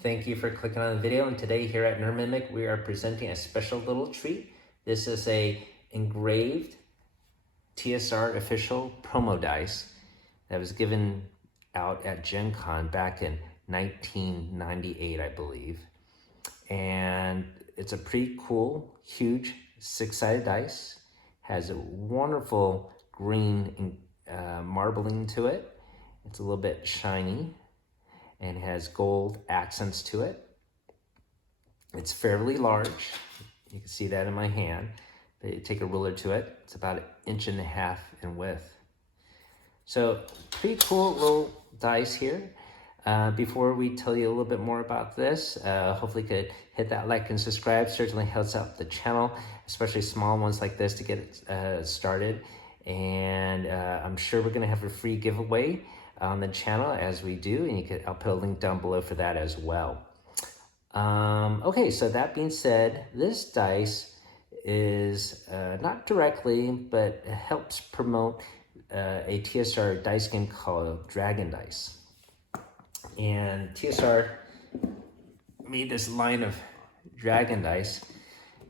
Thank you for clicking on the video, and today here at Nerd Mimic we are presenting a special little treat. This is a engraved TSR official promo dice that was given out at Gen Con back in 1998, I believe. And it's a pretty cool, huge, six-sided dice. Has a wonderful green marbling to it. It's a little bit shiny and has gold accents to it. It's fairly large. You can see that in my hand. But you take a ruler to it. It's about 1.5 inches in width. So pretty cool little dice here. Before we tell you a little bit more about this, hopefully you could hit that like and subscribe. Certainly helps out the channel, especially small ones like this to get it started. And I'm sure we're gonna have a free giveaway on the channel as we do, and I'll put a link down below for that as well. Okay, so that being said, this dice is not directly, but helps promote a TSR dice game called Dragon Dice. And TSR made this line of Dragon Dice,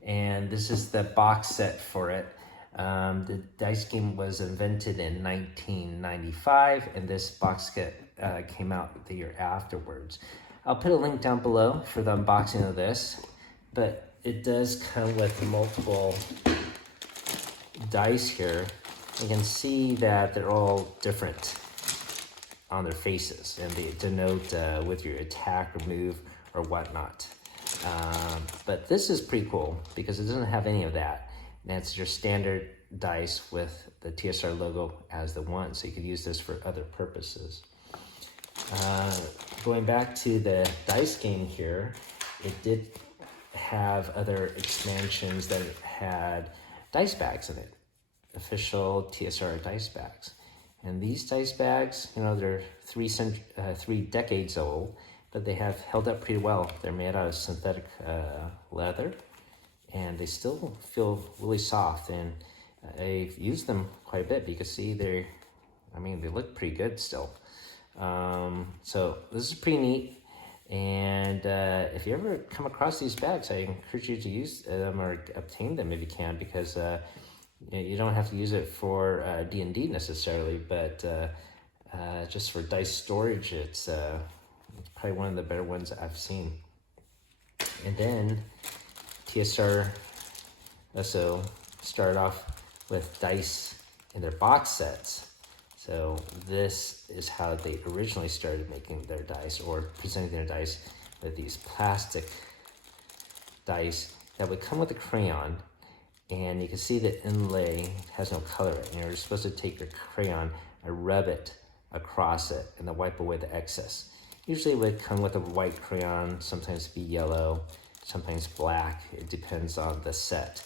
and this is the box set for it. The dice game was invented in 1995, and this box set came out the year afterwards. I'll put a link down below for the unboxing of this, but it does come with multiple dice here. You can see that they're all different on their faces, and they denote with your attack or move or whatnot. But this is pretty cool because it doesn't have any of that. And it's your standard dice with the TSR logo as the one, so you could use this for other purposes. Going back to the dice game here, it did have other expansions that had dice bags in it, official TSR dice bags. And these dice bags, you know, they're 3 decades old, but they have held up pretty well. They're made out of synthetic leather, and they still feel really soft, and I've used them quite a bit. You can see they look pretty good still. So this is pretty neat, and if you ever come across these bags, I encourage you to use them or obtain them if you can, because you don't have to use it for D&D necessarily, but just for dice storage, it's probably one of the better ones I've seen. And then TSR also started off with dice in their box sets. So this is how they originally started making their dice, or presenting their dice, with these plastic dice that would come with a crayon. And you can see the inlay has no color in it. And you're supposed to take your crayon and rub it across it and then wipe away the excess. Usually it would come with a white crayon, sometimes be yellow, sometimes black. It depends on the set.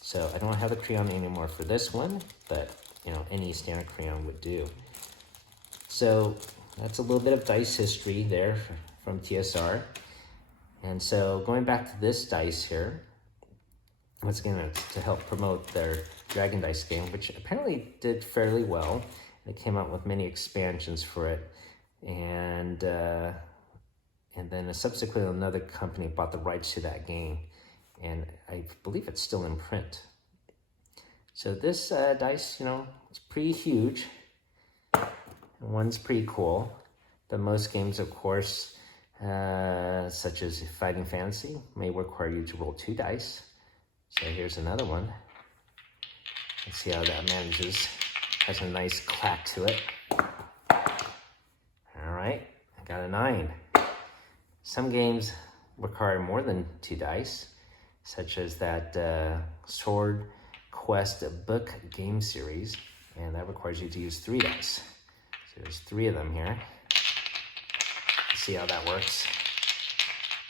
So I don't have the crayon anymore for this one, but you know, any standard crayon would do. So that's a little bit of dice history there from TSR. And so going back to this dice here, once again, to help promote their Dragon Dice game, which apparently did fairly well. They came out with many expansions for it, and then subsequently another company bought the rights to that game, and I believe it's still in print. So this dice, you know, it's pretty huge. One's pretty cool, but most games, of course, such as Fighting Fantasy, may require you to roll 2 dice. So here's another one. Let's see how that manages. Has a nice clack to it. All right, I got a 9. Some games require more than 2 dice, such as that Sword Quest book game series, and that requires you to use 3 dice. So there's 3 of them here. Let's see how that works.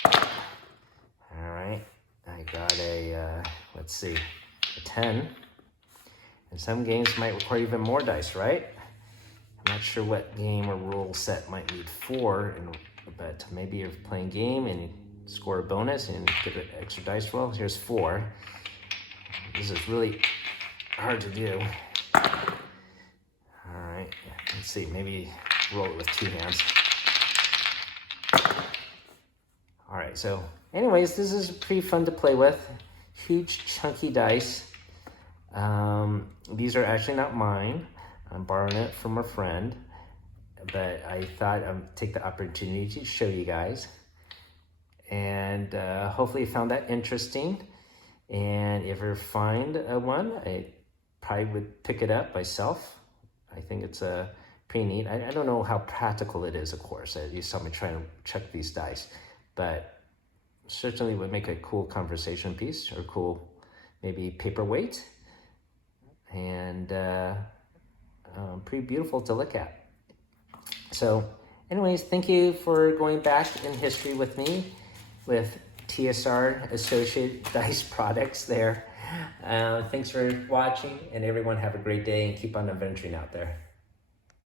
All right, I got a, let's see, a 10. And some games might require even more dice, right? I'm not sure what game or rule set might need 4, but maybe you're playing game and you score a bonus and get an extra dice roll. Here's 4. This is really hard to do. All right, let's see, maybe roll it with 2 hands. All right, so anyways, this is pretty fun to play with. Huge chunky dice. These are actually not mine. I'm borrowing it from a friend, but I thought I'd take the opportunity to show you guys. And hopefully you found that interesting. And if you find one, I probably would pick it up myself. I think it's pretty neat. I don't know how practical it is, of course. You saw me trying to check these dice, but certainly would make a cool conversation piece or cool maybe paperweight, and pretty beautiful to look at. So anyways, thank you for going back in history with me with TSR Associated Dice products there. Thanks for watching, and everyone have a great day and keep on adventuring out there.